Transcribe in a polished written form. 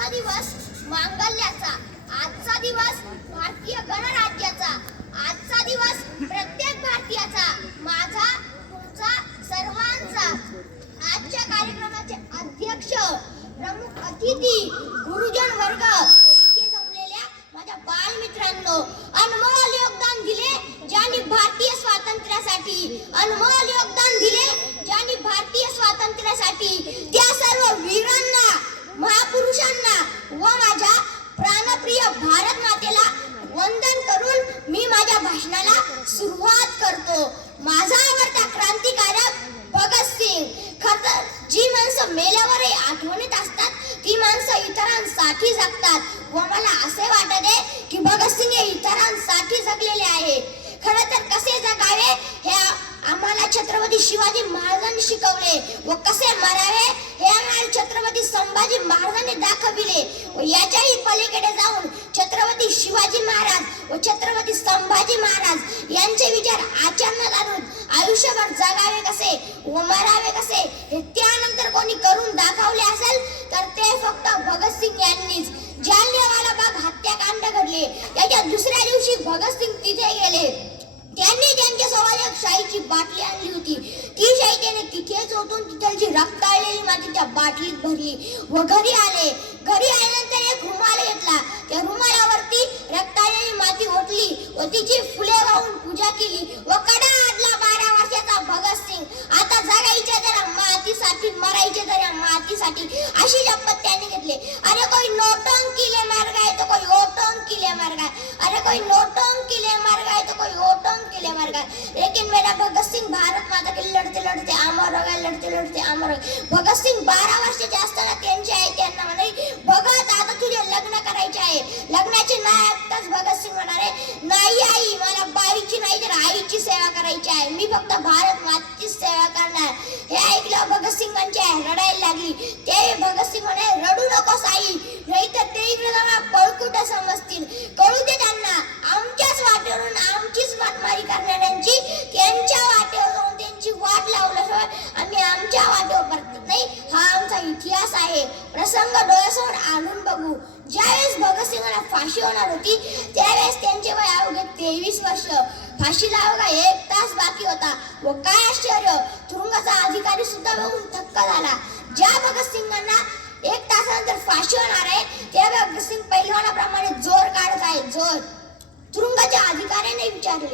आजचा दिवस मांगल्याचा, आजचा दिवस भारतीय गणराज्याचा, आजचा दिवस प्रत्येक भारतीयाचा, माझा तुमचा सर्वांचा। आजच्या कार्यक्रमाचे अध्यक्ष, प्रमुख अतिथी, गुरुजन वर्ग व इथे जमलेल्या माझ्या बालमित्रांनो, अनमोल योगदान दिले ज्यांनी भारतीय स्वातंत्र्यासाठी, अनमोल योगदान दिले ज्यांनी भारतीय स्वातंत्र्यासाठी, त्या सर्व वीरांना, महापुरुषांना व माझ्या प्राणप्रिय भारत मातेला वंदन करून मी माझ्या भाषणाला सुरुवात करतो। माझा आवडता क्रांतिकारक भगतसिंग। खरं जी माणसं मेल्यावरही आठवणीत असतात ती माणसं इतरांसाठी जगतात व मला असे वाटत आहे की भगतसिंग हे इतरांसाठी जगलेले आहे। खरं तर कसे जगावे हे आम्हाला छत्रपती शिवाजी महाराजांनी शिकवले व कसे मरावे हे आम्हाला छत्रपती संभाजी महाराजांनी दाखविले व याच्याही पलीकडे जाऊन छत्रपती शिवाजी महाराज व छत्रपती संभाजी महाराज यांचे विचार आचरणात आणून आयुष्यभर जगावे कसे व मरावे कसे हे त्यानंतर कोणी करून दाखवले असेल तर ते फक्त भगतसिंग यांनीच। जालियनवाला बाग हत्याकांड घडले, त्याच्या दुसऱ्या दिवशी भगतसिंग तिथे गेले। त्यांनी त्यांच्यासोबत एक शाईची बाटली आणली होती, ती शाई त्याने तिथेच ओतून तिथलची रक्ताळलेली माती त्या बाटलीत भरली व घरी आले। घरी आल्यानंतर एक रुमाल घेतला, त्या रुमालावरती रक्ताळलेली माती ओतली व तिची फुले वाहून पूजा केली व कडा आडला 12 वर्षाचा भगतसिंग। आता जगायचे जरा मातीसाठी, मरायचे जरा मातीसाठी, अशी शपथ त्याने घेतली। अरे कोई नौटंकी ले मर गए तो कोई ओटंकी ले मर गए, अरे कोई नौटंकी ले मर गए तो कोई ओटंकी ले मर गए, लेकिन मेरा भगत सिंह भारत माता के लिए लढते लढते अमर हो गए, लढते लढते अमर हो गए। भगत सिंग 12 वर्षाचे असताना त्यांचे आई त्यांना म्हणाले, भगत आता तुझे लग्न करायचे आहे। लग्नाचे नाही आताच भगत सिंग म्हणाले, नाही आई, मला बाईची नाही तर आईची सेवा करायची आहे, मी फक्त भारत मातेची सेवा करणार। हे ऐकलं भगत सिंगांची आई रडायला लागली। ते भगत सिंग म्हणाले, रडू नकोस आई, नाही तर ते इकडे जाऊन पळकुट समजतील, कळू दे त्यांना, आमच्याच वाटेवरून आमचीच मातमारी करणाऱ्यांची त्यांच्या वाटेवर जाऊन त्यांची वाट लावल्याशिवाय आम्ही आमच्या वाटेवर परत नाही, हा आमचा इतिहास आहे। प्रसंग डोळ्यासमोर आणून बघू। ज्यावेळेस भगतसिंगांना फाशी होणार होती त्यावेळेस त्यांचे वय अवघे 23 वर्ष। फाशीला अवघा 1 तास बाकी होता व काय आश्चर्य, तुरुंगाचा अधिकारी सुद्धा बघून थक्क झाला। ज्या भगतसिंगांना 1 तासानंतर फाशी होणार आहे त्या भगतसिंग पहिलवानाप्रमाणे जोर काढत आहेत, जोर। तुरुंगाच्या अधिकाऱ्याने विचारले,